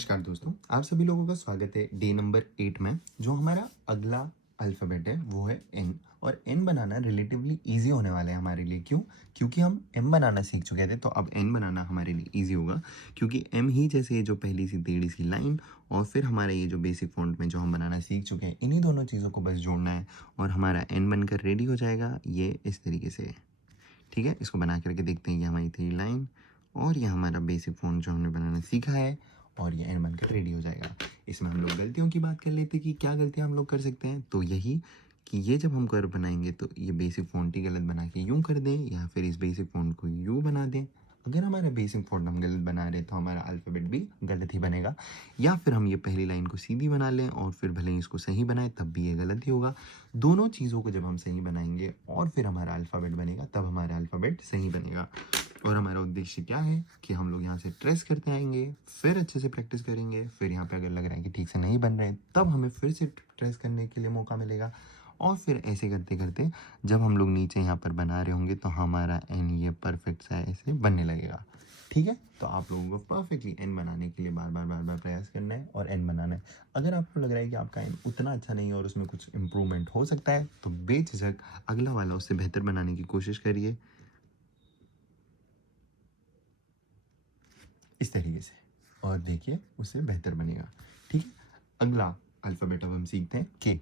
नमस्कार दोस्तों, आप सभी लोगों का स्वागत है डे नंबर 8 में। जो हमारा अगला अल्फ़ाबेट है वो है एन। और एन बनाना रिलेटिवली इजी होने वाला है हमारे लिए। क्यों? क्योंकि हम एम बनाना सीख चुके थे, तो अब एन बनाना हमारे लिए इजी होगा। क्योंकि एम ही जैसे ये जो पहली सी टेढ़ी सी लाइन और फिर हमारा ये जो बेसिक फ़ॉन्ट में जो हम बनाना सीख चुके हैं, इन्हीं दोनों चीज़ों को बस जोड़ना है और हमारा एन बनकर रेडी हो जाएगा। ये इस तरीके से, ठीक है। इसको बना करके देखते हैं। ये हमारी थी लाइन और ये हमारा बेसिक फ़ॉन्ट जो हमने बनाना सीखा है और ये एन बनकर रेडी हो जाएगा। इसमें हम लोग गलतियों की बात कर लेते हैं कि क्या गलतियाँ हम लोग कर सकते हैं। तो यही कि ये जब हम कर्व बनाएंगे तो ये बेसिक फ़ॉन्ट ही गलत बना के यूँ कर दें या फिर इस बेसिक फ़ॉन्ट को यूँ बना दें। अगर हमारा बेसिक फ़ॉन्ट हम गलत बना रहे हैं तो हमारा अल्फ़ाबेट भी गलत ही बनेगा। या फिर हम ये पहली लाइन को सीधी बना लें और फिर भले ही इसको सही बनाएं तब भी ये गलत ही होगा। दोनों चीज़ों को जब हम सही बनाएंगे और फिर हमारा अल्फ़ाबेट बनेगा तब हमारा अल्फ़ाबेट सही बनेगा। और हमारा उद्देश्य क्या है कि हम लोग यहाँ से ट्रेस करते आएंगे, फिर अच्छे से प्रैक्टिस करेंगे, फिर यहाँ पे अगर लग रहा है कि ठीक से नहीं बन रहे हैं तब हमें फिर से ट्रेस करने के लिए मौका मिलेगा। और फिर ऐसे करते करते जब हम लोग नीचे यहाँ पर बना रहे होंगे तो हमारा एन ये परफेक्ट सा ऐसे बनने लगेगा। ठीक है, तो आप लोगों को परफेक्टली एन बनाने के लिए बार बार प्रयास करना है और एन बनाना है। अगर आपको लग रहा है कि आपका एन उतना अच्छा नहीं है और उसमें कुछ इम्प्रूवमेंट हो सकता है तो बेझिझक अगला वाला उससे बेहतर बनाने की कोशिश करिए, इस तरीके से, और देखिए उससे बेहतर बनेगा। ठीक है, अगला अल्फ़ाबेट अब हम सीखते हैं के।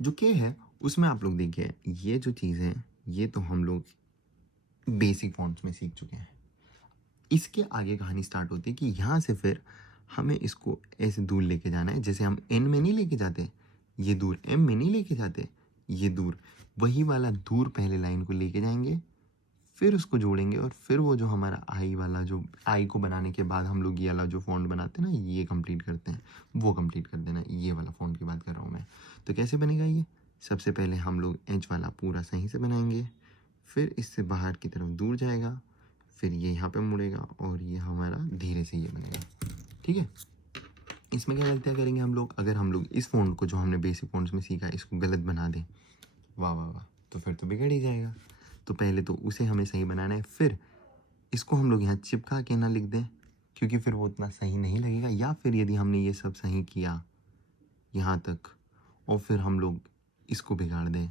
जो के है उसमें आप लोग देखिए ये जो चीज़ है ये तो हम लोग बेसिक फॉन्ट्स में सीख चुके हैं। इसके आगे कहानी स्टार्ट होती है कि यहाँ से फिर हमें इसको ऐसे दूर लेके जाना है। जैसे हम एन में नहीं लेके जाते, ये दूर एम में नहीं लेके जाते, ये दूर, वही वाला दूर पहले लाइन को लेके जाएंगे, फिर उसको जोड़ेंगे और फिर वो जो हमारा आई वाला, जो आई को बनाने के बाद हम लोग ये वाला जो फ़ॉन्ट बनाते हैं ना, ये कंप्लीट करते हैं, वो कंप्लीट कर देना। ये वाला फ़ॉन्ट की बात कर रहा हूँ मैं। तो कैसे बनेगा ये? सबसे पहले हम लोग एच वाला पूरा सही से बनाएंगे, फिर इससे बाहर की तरफ दूर जाएगा, फिर ये यहाँ पे मुड़ेगा और ये हमारा धीरे से ये बनेगा। ठीक है, इसमें क्या गलतियाँ करेंगे हम लोग? अगर हम लोग इस फ़ॉन्ट को जो हमने बेसिक फ़ॉन्ट्स में सीखा है इसको गलत बना दें, वाह वाह वाह, तो फिर तो बिगड़ ही जाएगा। तो पहले तो उसे हमें सही बनाना है, फिर इसको हम लोग यहाँ चिपका के ना लिख दें क्योंकि फिर वो उतना सही नहीं लगेगा। या फिर यदि हमने ये सब सही किया यहाँ तक और फिर हम लोग इसको बिगाड़ दें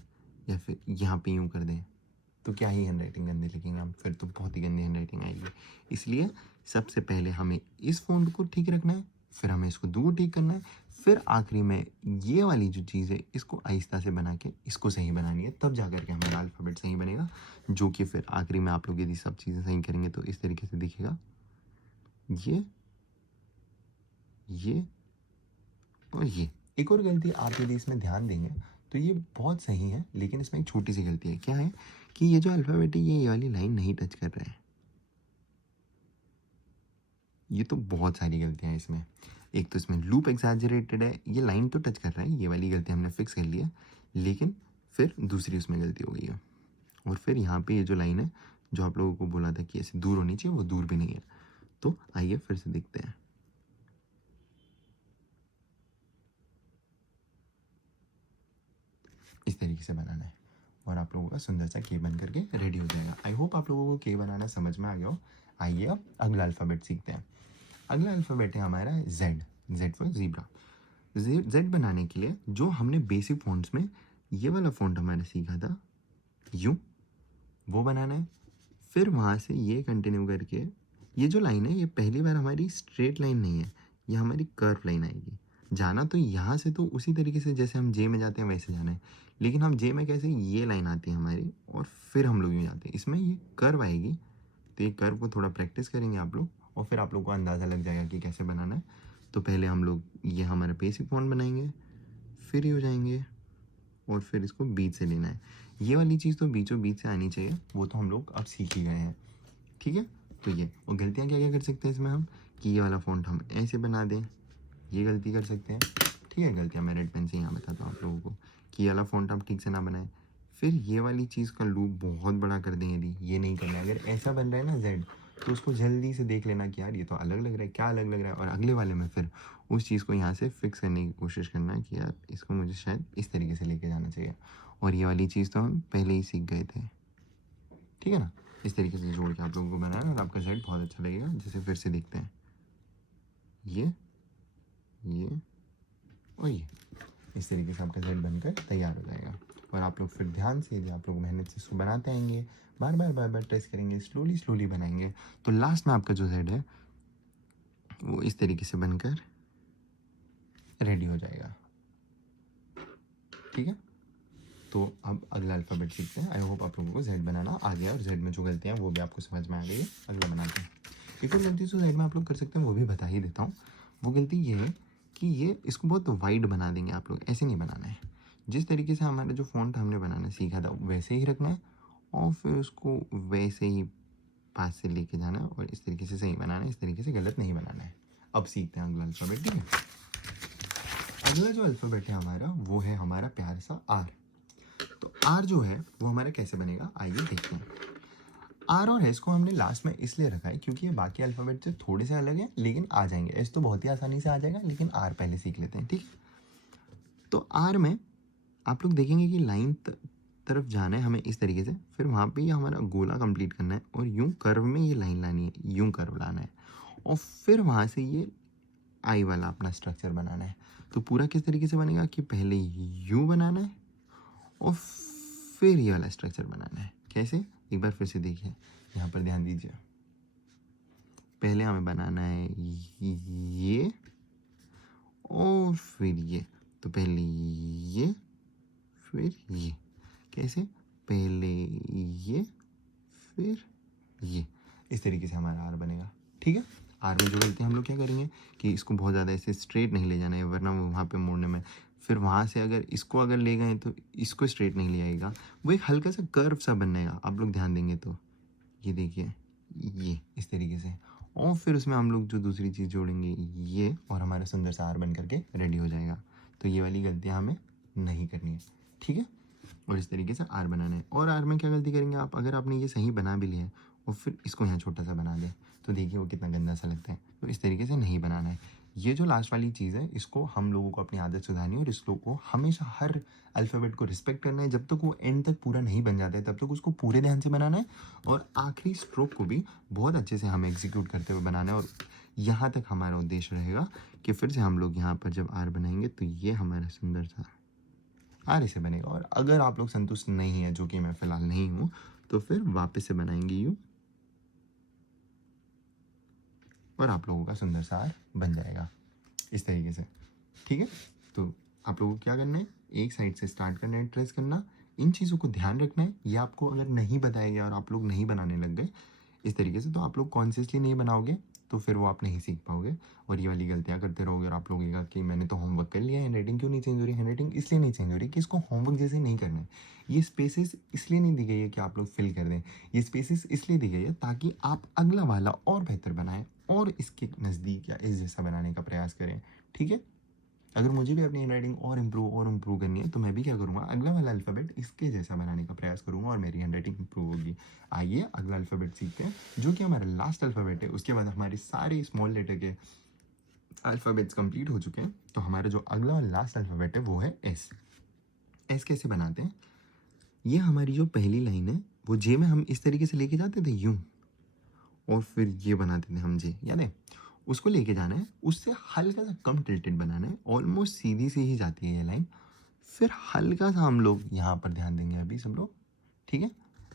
या फिर यहाँ पे यूँ कर दें तो क्या ही हैंड राइटिंग गंदी लिखेंगे हम, फिर तो बहुत ही गंदी हैंड राइटिंग आएगी। इसलिए सबसे पहले हमें इस फ़ॉन्ट को ठीक रखना है, फिर हमें इसको दूर ठीक करना है, फिर आखिरी में ये वाली जो चीज़ है इसको आहिस्ता से बना के इसको सही बनानी है, तब जा कर के हमारा अल्फ़ाबेट सही बनेगा। जो कि फिर आखिरी में आप लोग यदि सब चीज़ें सही करेंगे तो इस तरीके से दिखेगा, ये और ये। एक और गलती आप यदि इसमें ध्यान देंगे तो ये बहुत सही है, लेकिन इसमें एक छोटी सी गलती है। क्या है कि ये जो अल्फ़ाबेट है ये वाली लाइन नहीं टच कर रहा है। ये तो बहुत सारी गलतियाँ हैं इसमें। एक तो इसमें लूप एग्जैजरेटेड है, ये लाइन तो टच कर रहा है, ये वाली गलती हमने फिक्स कर ली है, लेकिन फिर दूसरी उसमें गलती हो गई है। और फिर यहाँ पे ये जो लाइन है जो आप लोगों को बोला था कि ऐसे दूर होनी चाहिए, वो दूर भी नहीं है। तो आइए फिर से देखते हैं। इस तरीके से बनाना है और आप लोगों का सुंदर सा के बन करके रेडी हो जाएगा। आई होप आप लोगों को के बनाना समझ में आ गया हो। आइए अब अगला अल्फ़ाबेट सीखते हैं। अगला अल्फ़ाबेट है हमारा Z. Z for zebra. Z बनाने के लिए जो हमने बेसिक फ़ॉन्ट्स में ये वाला फ़ॉन्ट हमारा सीखा था यूँ, वो बनाना है। फिर वहाँ से ये कंटिन्यू करके ये जो लाइन है ये पहली बार हमारी स्ट्रेट लाइन नहीं है, ये हमारी कर्व लाइन आएगी। जाना तो यहाँ से तो उसी तरीके से जैसे हम जे में जाते हैं वैसे जाना है, लेकिन हम जे में कैसे, ये लाइन आती है हमारी और फिर हम लोग यूँ जाते हैं, इसमें ये कर्व आएगी। तो ये कर्व को थोड़ा प्रैक्टिस करेंगे आप लोग और फिर आप लोग को अंदाज़ा लग जाएगा कि कैसे बनाना है। तो पहले हम लोग ये हमारा बेसिक फ़ॉन्ट बनाएंगे, फिर ये हो जाएंगे और फिर इसको बीच से लेना है। ये वाली चीज़ तो बीचों बीच से आनी चाहिए, वो तो हम लोग अब सीख ही गए हैं। ठीक है, तो ये और गलतियाँ क्या क्या कर सकते हैं इसमें हम, कि ये वाला फ़ॉन्ट हम ऐसे बना दें, ये गलती कर सकते हैं। ठीक है, गलतियाँ मैं रेड पेन से यहाँ बताता हूँ आप लोगों को कि ये वाला फ़ॉन्ट आप ठीक से ना बनाएं। फिर ये वाली चीज़ का लूप बहुत बड़ा कर दें, यदि ये नहीं करना है। अगर ऐसा बन रहा है ना जेड, तो उसको जल्दी से देख लेना कि यार ये तो अलग लग रहा है, क्या अलग लग रहा है, और अगले वाले में फिर उस चीज़ को यहाँ से फिक्स करने की कोशिश करना है कि यार इसको मुझे शायद इस तरीके से लेके जाना चाहिए। और ये वाली चीज़ तो हम पहले ही सीख गए थे। ठीक है ना, इस तरीके से जोड़ के आप लोगों को बनाना है और आपका जेड बहुत अच्छा लगेगा। जैसे फिर से देखते हैं, ये और ये। इस तरीके से आपका Z बनकर तैयार हो जाएगा। और आप लोग फिर ध्यान से, यदि आप लोग मेहनत से इसको बनाते आएंगे, बार बार ट्रेस करेंगे, स्लोली बनाएंगे, तो लास्ट में आपका जो Z है वो इस तरीके से बनकर रेडी हो जाएगा। ठीक है, तो अब अगला अल्फ़ाबेट सीखते हैं। आई होप आप लोगों को Z बनाना आ गया और Z में जो गलतियाँ हैं वो भी आपको समझ में आ गई है। अगला बनाते हैं। एक और गलती जो Z में आप लोग कर सकते हैं वो भी बता ही देता हूँ। वो गलती ये है कि ये इसको बहुत वाइड बना देंगे आप लोग। ऐसे नहीं बनाना है। जिस तरीके से हमारा जो फ़ॉन्ट हमने बनाना सीखा था वैसे ही रखना है और फिर उसको वैसे ही पास से लेके जाना है और इस तरीके से सही बनाना है। इस तरीके से गलत नहीं बनाना है। अब सीखते हैं अगला अल्फ़ाबेट। ठीक है, अगला जो अल्फ़ाबेट है हमारा वो है हमारा प्यार सा R। तो R जो है वो हमारा कैसे बनेगा, आइए देखते हैं। R और S को हमने लास्ट में इसलिए रखा है क्योंकि ये बाकी अल्फ़ाबेट से थोड़े से अलग हैं, लेकिन आ जाएंगे। S तो बहुत ही आसानी से आ जाएगा, लेकिन R पहले सीख लेते हैं। ठीक, तो R में आप लोग देखेंगे कि लाइन तरफ जाना है हमें इस तरीके से, फिर वहाँ पे ये हमारा गोला कंप्लीट करना है और यूं कर्व में ये लाइन लानी है, यूं कर्व लाना है और फिर वहाँ से ये आई वाला अपना स्ट्रक्चर बनाना है। तो पूरा किस तरीके से बनेगा कि पहले यूं बनाना है और फिर ये वाला स्ट्रक्चर बनाना है। कैसे, एक बार फिर से देखिए, यहाँ पर ध्यान दीजिए। पहले हमें बनाना है ये और फिर ये। तो पहले ये फिर ये। कैसे, पहले ये फिर ये। इस तरीके से हमारा आर बनेगा। ठीक है, आर में जो गलती हम लोग क्या करेंगे कि इसको बहुत ज़्यादा ऐसे स्ट्रेट नहीं ले जाना है, वरना वो वहाँ पे मोड़ने में, फिर वहाँ से अगर इसको अगर ले गए तो इसको स्ट्रेट नहीं ले आएगा, वो एक हल्का सा कर्व सा बनेगा। आप लोग ध्यान देंगे तो ये देखिए, ये इस तरीके से। और फिर उसमें हम लोग जो दूसरी चीज़ जोड़ेंगे ये, और हमारा सुंदर सा आर बन करके रेडी हो जाएगा। तो ये वाली गलतियाँ हमें नहीं करनी है। ठीक है, और इस तरीके से आर बनाना है। और आर में क्या गलती करेंगे आप, अगर आपने ये सही बना भी लिया है और फिर इसको यहाँ छोटा सा बना दें तो देखिए वो कितना गंदा सा लगता है। तो इस तरीके से नहीं बनाना है। ये जो लास्ट वाली चीज़ है इसको हम लोगों को अपनी आदत सुधारनी है और इसको को हमेशा हर अल्फ़ाबेट को रिस्पेक्ट करना है। जब तक वो एंड तक पूरा नहीं बन जाता है तब तक उसको पूरे ध्यान से बनाना है और आखिरी स्ट्रोक को भी बहुत अच्छे से हमें एग्जीक्यूट करते हुए बनाना है। और यहाँ तक हमारा उद्देश्य रहेगा कि फिर से हम लोग यहाँ पर जब आर बनाएंगे तो ये हमारा सुंदर सा आर ऐसे बनेगा। और अगर आप लोग संतुष्ट नहीं है, जो कि मैं फ़िलहाल नहीं हूँ, तो फिर वापस से बनाएंगे यूँ और आप लोगों का सुंदर सा आर बन जाएगा इस तरीके से। ठीक है, तो आप लोगों को क्या करना है, एक साइड से स्टार्ट करना है, ट्रेस करना, इन चीज़ों को ध्यान रखना है। ये आपको अगर नहीं बताया गया और आप लोग नहीं बनाने लग गए इस तरीके से, तो आप लोग कॉन्शियसली नहीं बनाओगे तो फिर वो आप नहीं सीख पाओगे और ये वाली गलतियाँ करते रहोगे। और आप लोगों कि मैंने तो होमवर्क कर लिया, हैंड राइटिंग क्यों नहीं चेंज हो रही। हैंड राइटिंग इसलिए नहीं चेंज हो रही कि इसको होमवर्क जैसे नहीं करना है। ये स्पेसेस इसलिए नहीं दी गई है कि आप लोग फिल कर दें, ये स्पेसेस इसलिए दी गई है ताकि आप अगला वाला और बेहतर बनाएं और इसके नज़दीक या इस जैसा बनाने का प्रयास करें। ठीक है, अगर मुझे भी अपनी हैंड राइटिंग और इम्प्रूव करनी है तो मैं भी क्या करूँगा, अगला वाला अल्फ़ाबेट इसके जैसा बनाने का प्रयास करूँगा और मेरी हैंड राइटिंग इम्प्रूव होगी। आइए अगला अल्फ़ाबेट सीखते हैं जो कि हमारा लास्ट अल्फ़ाबेट है। उसके बाद हमारे सारे स्मॉल लेटर के अल्फ़ाबेट्स कंप्लीट हो चुके हैं। तो हमारा जो अगला और लास्ट अल्फ़ाबेट है वो है एस। एस कैसे बनाते हैं, ये हमारी जो पहली लाइन है वो जे में हम इस तरीके से लेके जाते थे यूँ, और फिर ये बनाते थे हम जे, याद है। उसको लेके जाना है, उससे हल्का सा कम टिल्टेड बनाना है, ऑलमोस्ट सीधी सी ही जाती है ये लाइन। फिर हल्का सा हम लोग यहाँ पर ध्यान देंगे अभी सब लोग। ठीक है,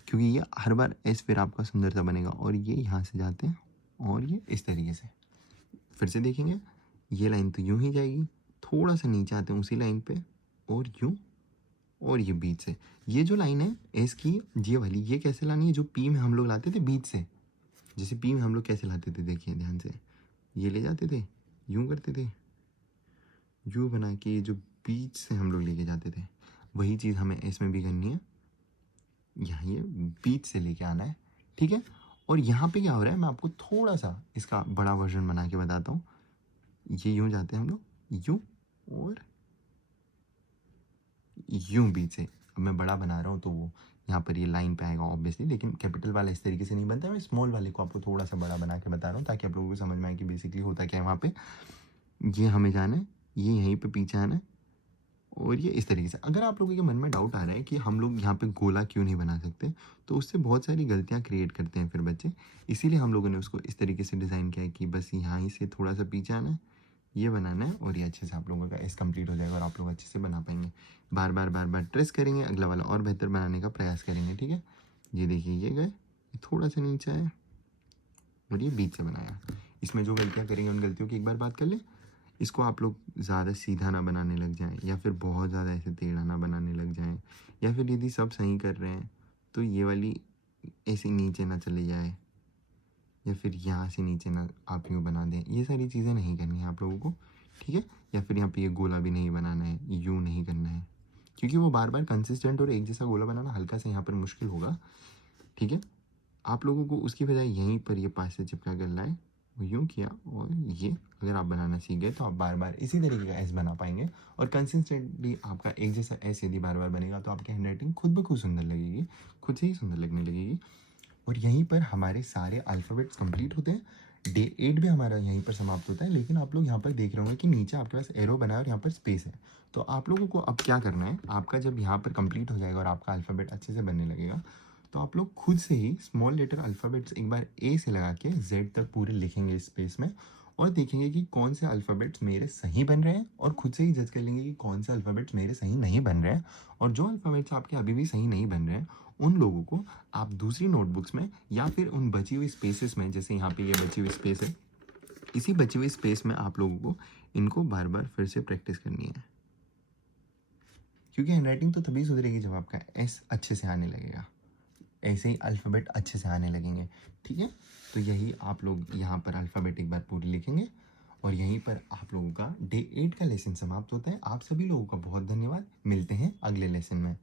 क्योंकि ये हर बार एस फिर आपका सुंदर सा बनेगा और ये यहाँ से जाते हैं और ये इस तरीके से। फिर से देखेंगे, ये लाइन तो यूं ही जाएगी, थोड़ा सा नीचे आते हैं उसी लाइन पे और यूं, और ये बीच से। ये जो लाइन है एस की, ये वाली, ये कैसे लानी है, जो पी में हम लोग लाते थे बीच से। जैसे पी में हम लोग कैसे लाते थे, देखिए ध्यान से, ये ले जाते थे, यूं करते थे, यूं बना के, ये जो बीच से हम लोग लेके जाते थे, वही चीज़ हमें एस में भी करनी है। यहाँ ये बीच से लेके आना है। ठीक है, और यहाँ पे क्या हो रहा है, मैं आपको थोड़ा सा इसका बड़ा वर्जन बना के बताता हूँ। ये यूं जाते हैं हम लोग, यूं और यूं बीच से। अब मैं बड़ा बना रहा हूँ तो वो यहाँ पर ये लाइन पे आएगा ऑब्वियसली, लेकिन कैपिटल वाला इस तरीके से नहीं बनता है। मैं स्मॉल वाले को आपको थोड़ा सा बड़ा बना के बता रहा हूँ ताकि आप लोगों को समझ में आए कि बेसिकली होता क्या है वहाँ पे। ये हमें जाना है, ये यहीं पे पीछे आना है और ये इस तरीके से। अगर आप लोगों के मन में डाउट आ रहा है कि हम लोग यहाँ पे गोला क्यों नहीं बना सकते, तो उससे बहुत सारी गलतियाँ क्रिएट करते हैं फिर बच्चे। इसीलिए हम लोगों ने उसको इस तरीके से डिज़ाइन किया है कि बस यहाँ ही से थोड़ा सा पीछे आना है, ये बनाना है, और ये अच्छे से आप लोगों का एस कंप्लीट हो जाएगा और आप लोग अच्छे से बना पाएंगे। बार बार बार बार ट्रेस करेंगे, अगला वाला और बेहतर बनाने का प्रयास करेंगे। ठीक है, ये देखिए ये गए, थोड़ा सा नीचे आया और ये बीच से बनाया। इसमें जो गलतियाँ करेंगे उन गलतियों की एक बार बात कर लें। इसको आप लोग ज़्यादा सीधा ना बनाने लग जाएं, या फिर बहुत ज़्यादा ऐसे टेढ़ा ना बनाने लग जाएं, या फिर यदि सब सही कर रहे हैं तो ये वाली ऐसे नीचे ना चले जाए, या फिर यहाँ से नीचे ना आप यूँ बना दें। ये सारी चीज़ें नहीं करनी है आप लोगों को, ठीक है। या फिर यहाँ पे ये गोला भी नहीं बनाना है, यूँ नहीं करना है, क्योंकि वो बार बार कंसिस्टेंट और एक जैसा गोला बनाना हल्का सा यहाँ पर मुश्किल होगा। ठीक है, आप लोगों को उसकी बजाय यहीं पर ये पास से चिपका कर लाए, वो यूँ किया, और ये अगर आप बनाना सीख गए तो आप बार बार इसी तरीके का एस बना पाएंगे। और कंसिस्टेंटली आपका एक जैसा एस यदि बार बार बनेगा तो आपकी हैंड राइटिंग खुद ब खुद सुंदर लगेगी, खुद से ही सुंदर लगने लगेगी। और यहीं पर हमारे सारे अल्फ़ाबेट्स कंप्लीट होते हैं। डे 8 भी हमारा यहीं पर समाप्त होता है। लेकिन आप लोग यहाँ पर देख रहे होंगे कि नीचे आपके पास एरो बना है और यहाँ पर स्पेस है। तो आप लोगों को अब क्या करना है, आपका जब यहाँ पर कंप्लीट हो जाएगा और आपका अल्फ़ाबेट अच्छे से बनने लगेगा, तो आप लोग खुद से ही स्मॉल लेटर अल्फ़ाबेट्स एक बार ए से लगा के जेड तक पूरे लिखेंगे इस स्पेस में, और देखेंगे कि कौन से अल्फ़ाबेट्स मेरे सही बन रहे हैं, और खुद से ही जज कर लेंगे कि कौन से अल्फ़ाबेट्स मेरे सही नहीं बन रहे हैं। और जो अल्फ़ाबेट्स आपके अभी भी सही नहीं बन रहे हैं, उन लोगों को आप दूसरी नोटबुक्स में या फिर उन बची हुई स्पेसेस में, जैसे यहाँ पे ये बची हुई स्पेस है, इसी बची हुई स्पेस में आप लोगों को इनको बार बार फिर से प्रैक्टिस करनी है। क्योंकि हैंडराइटिंग तो तभी सुधरेगी जब आपका एस अच्छे से आने लगेगा, ऐसे ही अल्फ़ाबेट अच्छे से आने लगेंगे। ठीक है, तो यही आप लोग यहाँ पर अल्फ़ाबेट एक बार पूरी लिखेंगे, और यहीं पर आप लोगों का डे 8 का लेसन समाप्त होता है। आप सभी लोगों का बहुत धन्यवाद। मिलते हैं अगले लेसन में।